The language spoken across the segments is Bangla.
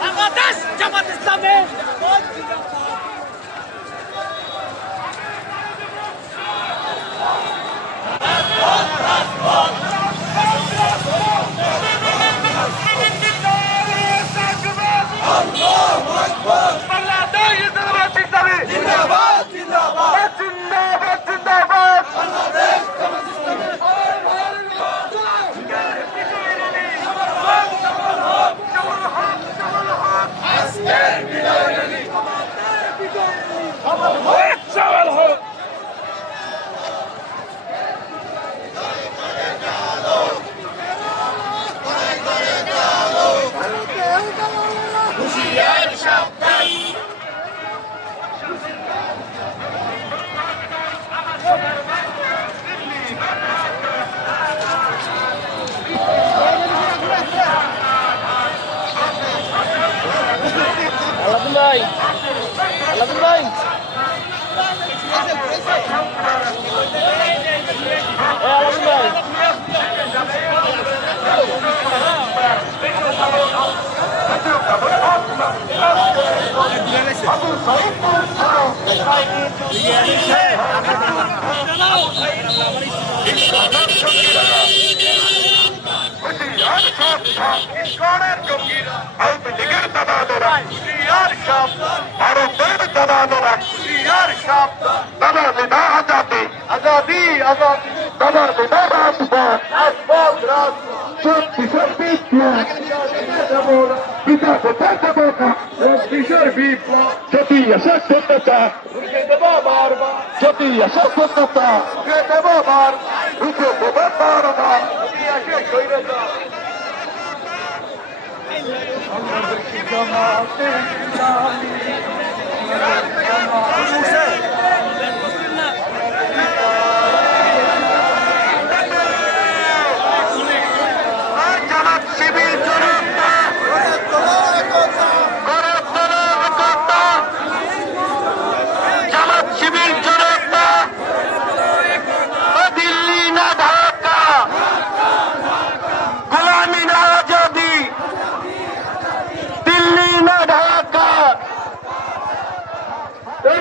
বাংলাদেশ জামাত ইসলামী ভাই আলাদুল ভাই আলাদুল ভাই আজাদি আজাদি দাদার দাদা রাজপথ রাজপথ রাজপথ কিশোর বিপ্লব পিতা কোথায় দেবো না কিশোর বিপ্লব যদি এসে সত্যতা দেবো বারবার যদি এসে সত্যতা দেবো বার রুখে দেবো বারবার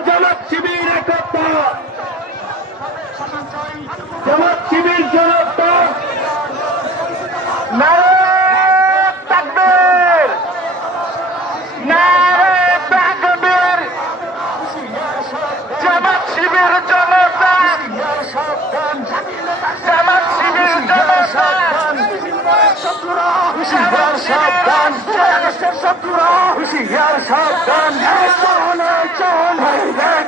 জামাত শিবির একতা জামাত শিবির জনতা নারে তাকবীর নারে তাকবীর জামাত শিবির জনতা জামাত শিবির জনতা হুশিয়ার সাবধান হুশিয়ার সাবধান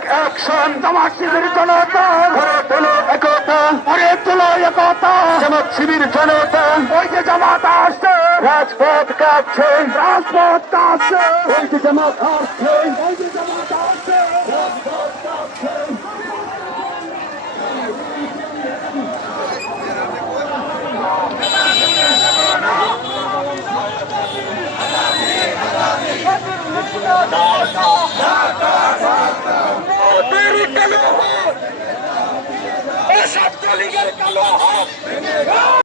অ্যাকশন জামাত শিবির জনতা ঘরে তোলো একতা ঘরে তোলো একতা জামাত শিবির জনতা ওই যে জামাত আসছে রাজপথ কাঁপছে রাজপথ কাঁপছে ওই যে জামাত আসছে ওই যে জামাত আসছে রাজপথ কাঁপছে কালো হাত